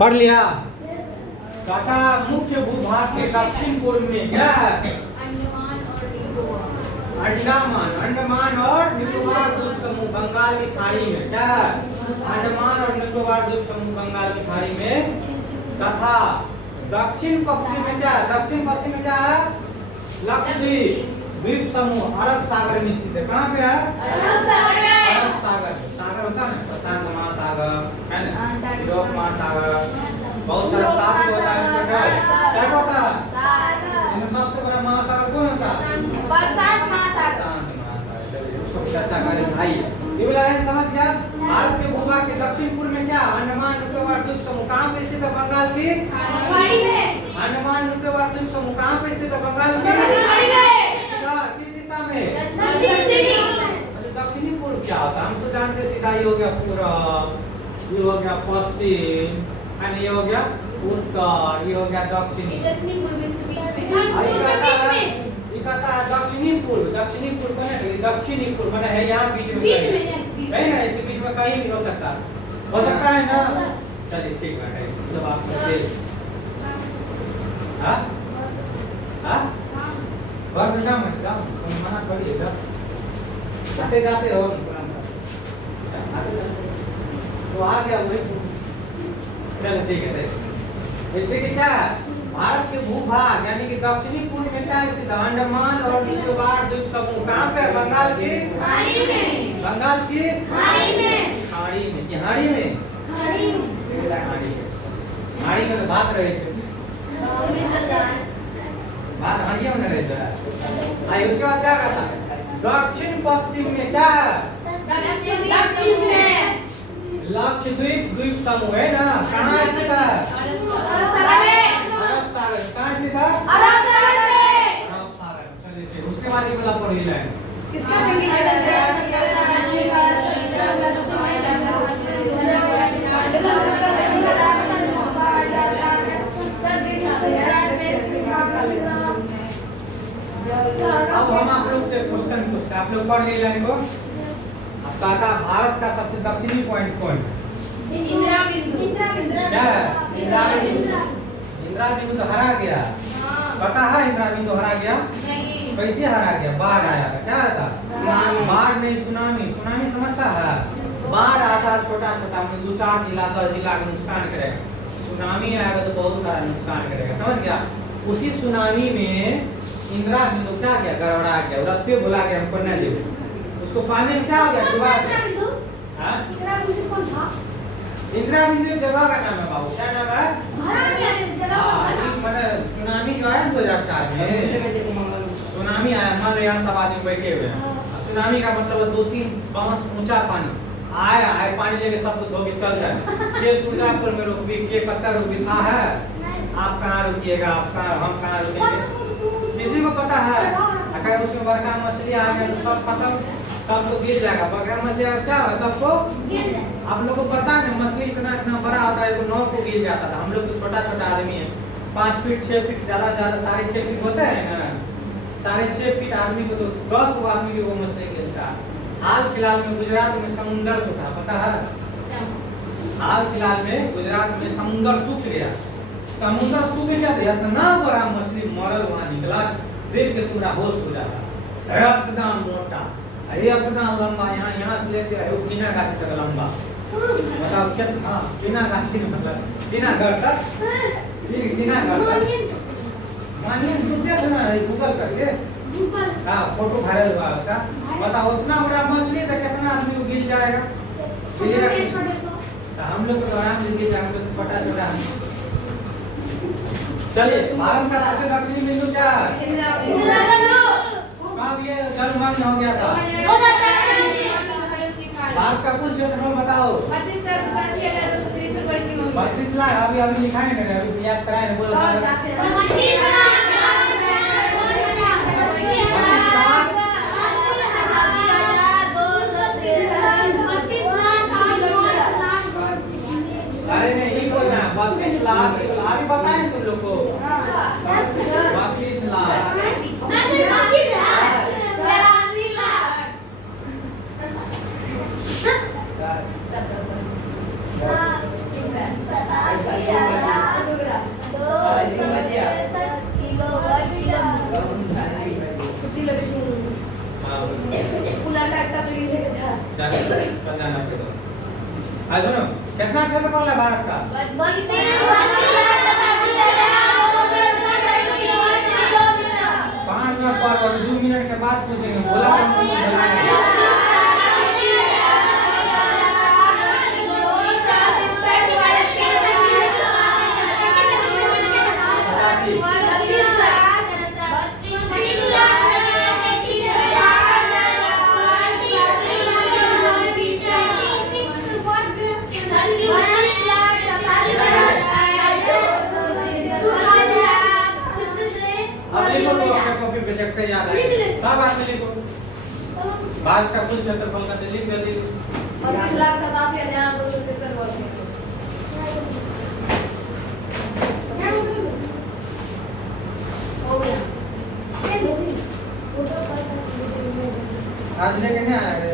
पढ़ लिया। तथा मुख्य भूभाग के दक्षिण पूर्व में क्या है? अंडमान और निकोबार द्वीप समूह बंगाल की खाड़ी में क्या है? अंडमान और निकोबार द्वीप समूह बंगाल की खाड़ी में। तथा दक्षिण पश्चिम में क्या है? दक्षिण पश्चिम में क्या है? लक्षद्वीप द्वीप समूह अरब सागर में स्थित है। कहाँ पे है? अरब सागर। सागर होता है ना, प्रशांत महासागर है ना, यूरोप महासागर, बहुत सारा सागर होता है। क्या होता है? इनमें सबसे बड़ा महासागर कौन होता है? प्रशांत महासागर। उसको चर्चा करें भाई। ये लाइन समझ गया? भारत के भूभाग के दक्षिण पूर्व में क्या? अंडमान निकोबार द्वीप समूह कहाँ पे स्थित है? बंगाल की खाड़ी में। अंडमान निकोबार द्वीप समूह कहाँ पे स्थित है? बंगाल की खाड़ी में। किस दिशा में? दक्षिणी पूर्व क्या होता है? हम तो जानते हैं सीधा ये हो गया पूर्व, ये हो गया पश्चिम, और ये हो गया उत्तर, ये हो गया दक्षिण। दक्षिणी पूर्व से बीच में। ये कहता है दक्षिणी पूर्व। दक्षिणी पूर्व बना है, दक्षिणी पूर्व बना है यहाँ बीच में है ना, इसी बीच में कहीं भी हो सकता है ना। चलिए ठीक है, जब आप वर्ग नाम है क्या? मना करिएगा, जाते जाते रहो तो आ गया वही। चलो ठीक है, देखिए क्या है? भारत के भूभाग यानी कि दक्षिणी पूर्व में क्या स्थित है? अंडमान और निकोबार द्वीप समूह कहाँ पे? बंगाल की खाड़ी में। बंगाल की खाड़ी में। खाड़ी में कि हाड़ी में? खाड़ी में। हाड़ी में तो बात रहे थे, बात हाड़िया में रहे थे। आई उसके बाद क्या करता? दक्षिण पश्चिम में क्या है? दक्षिण में लक्षद्वीप द्वीप समूह है ना, कहाँ स्थित है? अरब सागर। कहाँ स्थित है? अरब सागर में। अरब सागर। चलिए फिर उसके बाद ये वाला पढ़ लें। किसका संगीत है? अब हम आप लोग से क्वेश्चन पूछते हैं, आप लोग पढ़ लिए लाइन को। अब कहा भारत का सबसे दक्षिणी पॉइंट कौन? इंदिरा बिंदु। क्या है? इंदिरा बिंदु तो हरा गया। पता है इंदिरा बिंदु हरा गया? कैसे हरा गया? बाढ़ आया था। क्या था? बाढ़ नहीं, सुनामी। सुनामी समझता है? बाढ़ आता छोटा छोटा में 2-4 जिला 10 जिला का नुकसान करेगा। सुनामी आएगा तो बहुत सारा नुकसान करेगा, समझ गया? उसी सुनामी में इंदिरा बिंदु क्या गया? गड़बड़ा गया, रास्ते भुला गया, हमको नहीं दे उसको पानी में क्या हो गया? डुबा गया। इंदिरा बिंदु जगह का नाम है बाबू। क्या नाम है? मैंने सुनामी जो आया 2004 में, सुनामी आया, मान लो यहाँ सब आदमी बैठे हुए हैं। सुनामी का मतलब 2-3 बांस ऊंचा पानी आया, पानी लेके सब धो के चल जाए। ये सुरजापुर में रुकी, ये पत्ता रुकी था है, आप कहाँ रुकिएगा? आप कहाँ, हम कहाँ रुकेंगे? किसी को पता है? अगर उसमें बड़का मछली आ गया तो सब खत्म, सबको गिर जाएगा। बड़का मछली क्या है? सबको आप लोगों को पता है मछली इतना इतना बड़ा होता है, 9 को गिर जाता था। हम लोग तो छोटा छोटा आदमी है, 5 फीट 6 फीट ज्यादा 6.5 फीट होते हैं ना, 6.5 फीट आदमी को तो 10 आदमी को वो मछली गिरता। हाल फिलहाल में गुजरात में समुद्र सूखा, पता है? हाल फिलहाल में गुजरात में समुद्र सूख गया। समुद्र सूख गया तो इतना बड़ा मछली मरल वहां निकला, देख के पूरा होश हो जाता। इतना मोटा, इतना लंबा, यहाँ से लेके बिना गाछी तक लंबा। बताओ क्या? हाँ, बिना गाछी मतलब बिना घर तक, बिना घर तक। मानिए सुना है गूगल करके, हाँ फोटो वायरल हुआ उसका। बताओ उतना बड़ा मछली तो कितना आदमी को गिर जाएगा? हम लोग तो आराम से गिर जाएंगे, तो छोटा छोटा। चलिए, भारत का सबसे दक्षिणी बिंदु क्या है? कब ये जलमग्न हो गया था? भारत का कुल क्षेत्रफल बताओ। 32 लाख। अभी अभी लिखाएंगे, अभी याद कराएंगे। बोलो 32 लाख। अरे नहीं बोलना, 32 लाख अभी बताएं तुम लोग को। 32 लाख। सुनो कितना क्षेत्रफल है भारत का? 5 मिनट पर 2 मिनट के बाद पूछेंगे बोला पे याद है सब आदमी लिखो भारत का कुल क्षेत्रफल का लिख जल्दी 32,87,263 वर्ग हो गया। आज लेके नहीं आया रे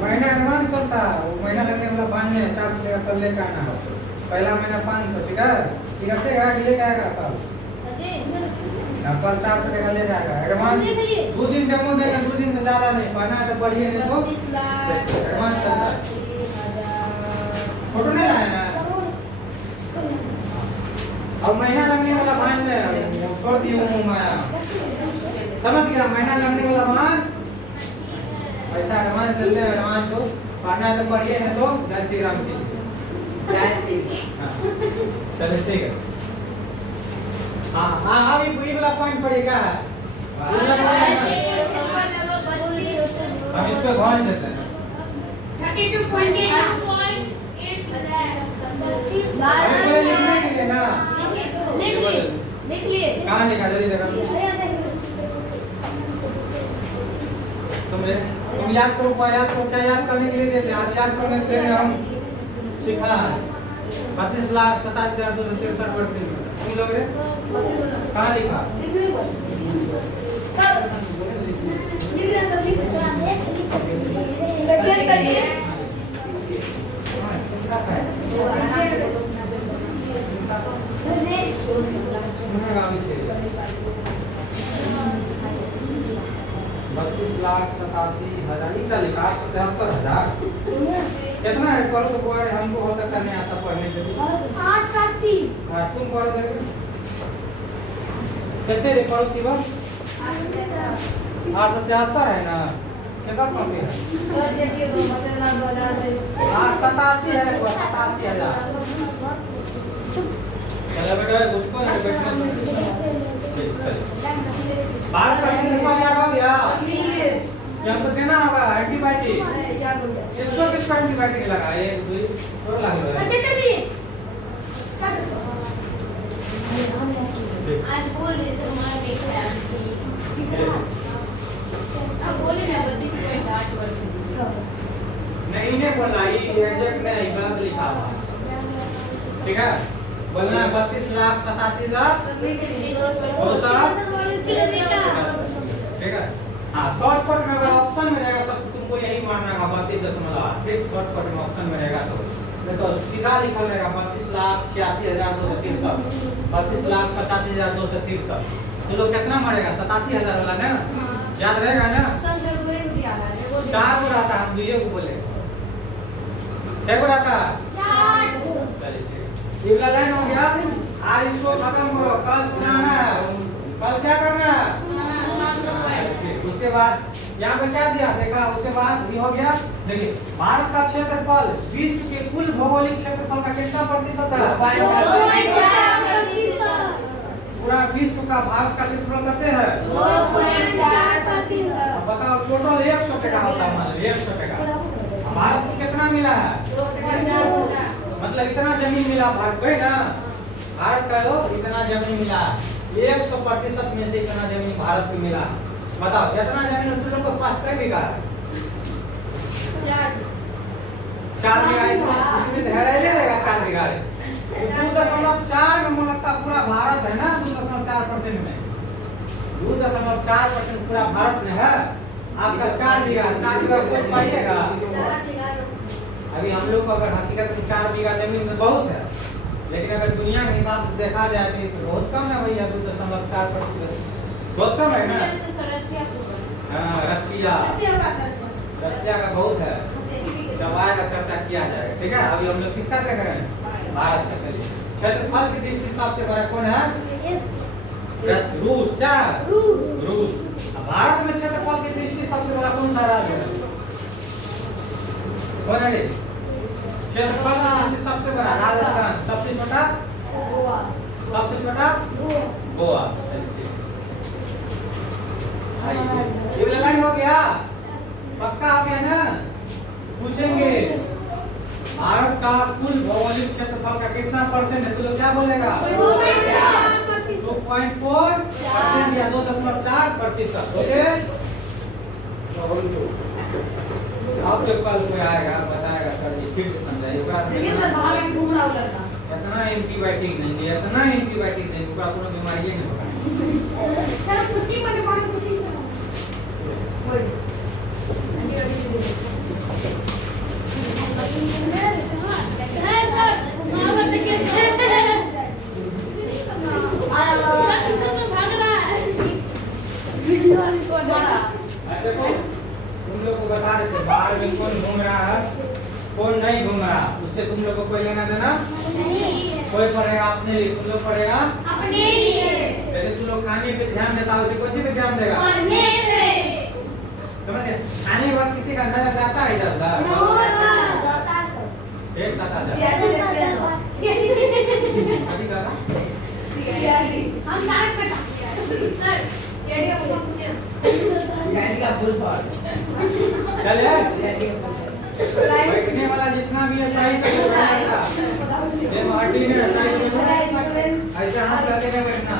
महीना एडवांस होता वो महीना लगने वाला 400 लेकर कल लेकर आना है पहला महीना 500 ठीक है ठीक है लेके आएगा कल 400 टका ले जाएगा एडवांस 2 दिन डेमो देगा 2 दिन से ज्यादा नहीं पढ़ना है तो पढ़िए नहीं तो एडवांस चलता है फोटो नहीं लाया ना अब महीना लगने वाला भाई छोड़ दिया हूँ मैं समझ गया महीना लगने वाला भाई पैसा एडवांस देते हैं एडवांस तो पढ़ना है तो पढ़िए नहीं तो जय श्री राम की चलिए ठीक है हाँ हाँ अभी पूरी वाला पॉइंट पड़ेगा हम इस पे गौर देते हैं 32.8 लिखने के लिए ना लिख लिए कहाँ लिखा जल्दी देखा तुम याद करो क्या याद करने के लिए देते हैं आज याद करने के लिए हम सीखा 32,27,263 बढ़ते हैं तुम लोग रे कहाँ लिखा बत्तीस लाख 87,000 का लिखा 77,000 कितना है पढ़ो तो कोई हमको हो सकता नहीं आता पढ़ने के लिए 8 हाँ तुम पढ़ो देखो कितने रे पढ़ो शिवा 877 है ना कितना कम है 87 है 87,000 चलो बेटा उसको ना बैठने बात करने के बाद याद हो गया जब तो देना होगा एंटीबायोटिक इसको किसको एंटीबायोटिक लगा ये थोड़ा लगा आज बोल रहे थे हमारा बेटा अब बोले ना 32.8 वर्ग नहीं ने बोलना ये एग्जैक्ट नहीं गलत लिखा हुआ ठीक है बोलना 32,87,000 ठीक है हाँ शॉर्टकट में अगर ऑप्शन में रहेगा तो तुमको यही मानना है 32.8 ठीक शॉर्टकट में ऑप्शन में रहेगा तो सीधा लिखा रहेगा 32,86,263 32,87,263 तो लोग कितना मरेगा 87,000 वाला ना याद रहेगा ना 4 को रहता हम दुइये को बोले एक को रहता 4 चलिए ये वाला लाइन हो गया आज इसको खत्म करो कल सुनाना है कल क्या करना है उसके बाद यहाँ पे क्या दिया देखा उसके बाद ये हो गया देखिए भारत का क्षेत्रफल विश्व के कुल भौगोलिक क्षेत्रफल का कितना प्रतिशत है पूरा विश्व का भारत का क्षेत्रफल कितने है 2.4%। बताओ टोटल 100 टका होता है मान लो 100 टका भारत को कितना मिला है मतलब इतना जमीन मिला भारत को है ना भारत का लो इतना जमीन मिला 100% में से इतना जमीन भारत को मिला बताओ कितना जमीन तुम लोग के पास कई बीघा है 4 बीघा इसमें धैर्य ले रहेगा 4 बीघा 2.4 में मुझे लगता पूरा भारत है ना 2.4% में 2.4% पूरा भारत में है आपका 4 बीघा कुछ पाइएगा अभी हम लोग को अगर हकीकत में 4 बीघा जमीन में बहुत है लेकिन अगर दुनिया के हिसाब से देखा जाए तो बहुत कम है भैया 2.4% बहुत कम है ना? तो रसिया को हाँ, रसिया। रसिया का बहुत है। जब आएगा चर्चा किया जाएगा, ठीक है? अभी हम लोग किसका देख रहे हैं? भारत का चलिए। क्षेत्रफल की दृष्टि से सबसे बड़ा कौन है? रूस। क्या? रूस। अब भारत में क्षेत्रफल की दृष्टि से सबसे बड़ा कौन सा राज्य है? कौन है? क्षेत्रफल की दृष्टि से सबसे बड़ा राजस्थान। सबसे छोटा? गोवा। सबसे छोटा? गोवा। ये वाला लाइन हो गया? पक्का हो गया ना? पूछेंगे भारत का कुल भौगोलिक क्षेत्रफल का कितना परसेंट है? तो लोग क्या बोलेगा? 2.4% या 2.4%। ओके, अब जो कल कोई आएगा बताएगा सर जी फिर से समझाइए। इतना एंटीबायोटिक नहीं दिया, इतना एंटीबायोटिक नहीं, पूरा पूरा बीमारी नहीं होगा। देखो तुम लोग को बता देते बाहर में कौन घूम रहा है कौन नहीं घूम रहा, उससे तुम लोग को कोई लेना देना कोई पड़ेगा अपने लिए, तुम लोग पड़ेगा अपने लिए। पहले तुम लोग खाने पे ध्यान देता हो, कौन सी पे ध्यान देगा? समझ गए? खाने के बाद किसी का नजर जाता है इधर उधर? एक साथ आ जाता अभी कहा हम डायरेक्ट पे सर सीआईडी का मुद्दा पूछिए सीआईडी का फुल फॉर्म चल बैठने वाला जितना भी है सही से बैठना ये माटी में सही से ऐसा हाथ करके नहीं बैठना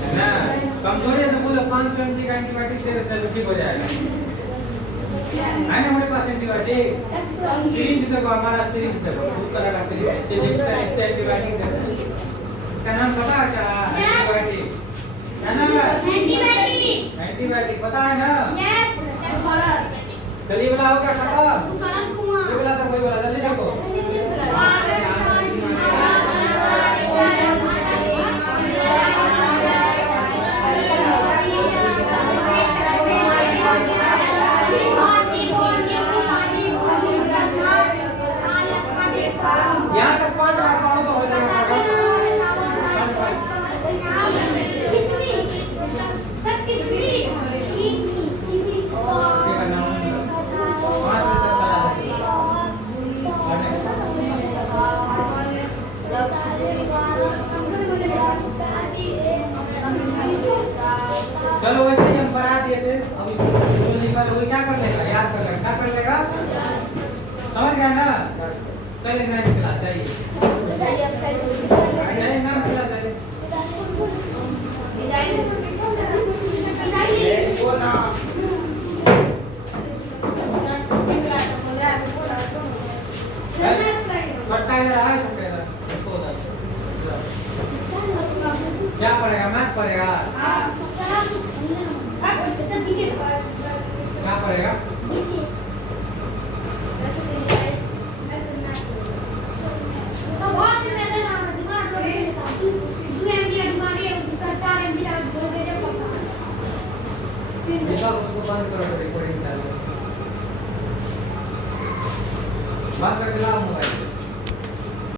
है ना। कमजोरी है तो बोलो 500 mg का एंटीबायोटिक दे देते हैं तो ठीक हो जाएगा। है ना हमारे पास एंटीबायोटिक सीरीज देखो, हमारा सीरीज देखो, दूध तरह का सीरीज से लिखता है इससे एंटीबायोटिक देखो, इसका नाम पता है क्या? एंटीबायोटिक। क्या नाम है? एंटीबायोटिक। एंटीबायोटिक पता है ना? यस चलिए वाला हो गया खत्म। ये वाला तो कोई वाला जल्दी देखो। यहाँ तक 5 लाख पाओ तो हो जाएगा। चलो वैसे ही हम बना दिए थे, अभी जो लिखा था वो क्या कर लेगा? याद कर लेगा। क्या कर लेगा? समझ गया ना? चलिए नाम खिला जाइए, नाम खिला जाइए। कट्टा इधर आया कट्टा इधर देखो उधर क्या पड़ेगा? मैथ पड़ेगा। क्या पड़ेगा? उसको बंद करो रिकॉर्डिंग चालू बंद करके लाओ मोबाइल।